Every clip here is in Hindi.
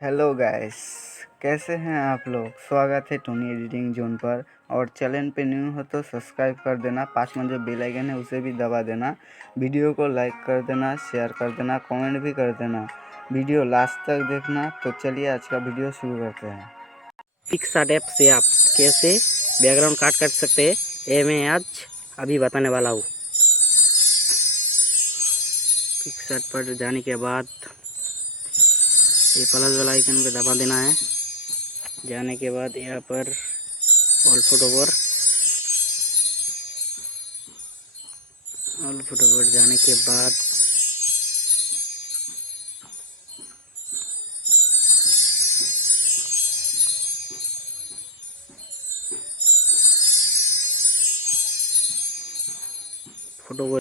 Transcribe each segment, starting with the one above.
हेलो गाइस, कैसे हैं आप लोग। स्वागत है टोनी एडिटिंग जोन पर। और चैनल पे न्यू हो तो सब्सक्राइब कर देना, पास में जो बेल आइकन है उसे भी दबा देना। वीडियो को लाइक कर देना, शेयर कर देना, कमेंट भी कर देना। वीडियो लास्ट तक देखना। तो चलिए आज का वीडियो शुरू करते हैं। पिक्सआर्ट ऐप से आप कैसे बैकग्राउंड काट कर सकते हैं ये मैं आज अभी बताने वाला हूँ। पिक्सआर्ट पर जाने के बाद ये प्लस वाला आइकन पे दबा देना है। जाने के बाद यहाँ पर ऑल फोटो पर जाने के बाद फोटो को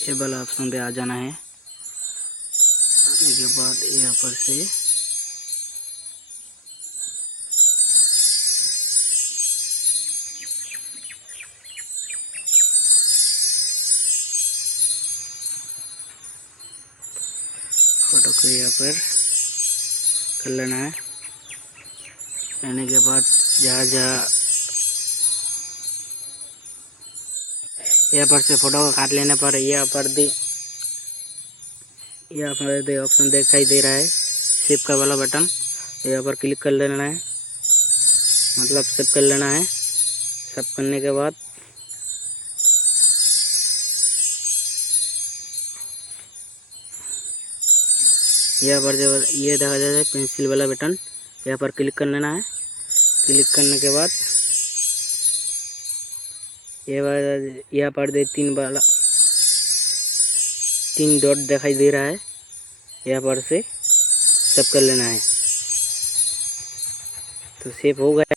ये वाला ऑप्शन पे आ जाना है। आने के बाद यहाँ पर से फोटो को यहाँ पर कर लेना है। लेने के बाद जहाँ यहाँ पर से फोटो को काट लेने पर यहाँ पर ऑप्शन दिखाई दे रहा है, सेव का वाला बटन। यहाँ पर क्लिक कर लेना है, मतलब सेव कर लेना है। सेव करने के बाद यहाँ पर जब ये देखा जाए पेंसिल वाला बटन, यहाँ पर क्लिक कर लेना है। क्लिक करने के बाद यहाँ पर तीन डॉट दिखाई दे रहा है, यहाँ पर से सेव कर लेना है। तो सेव हो गया।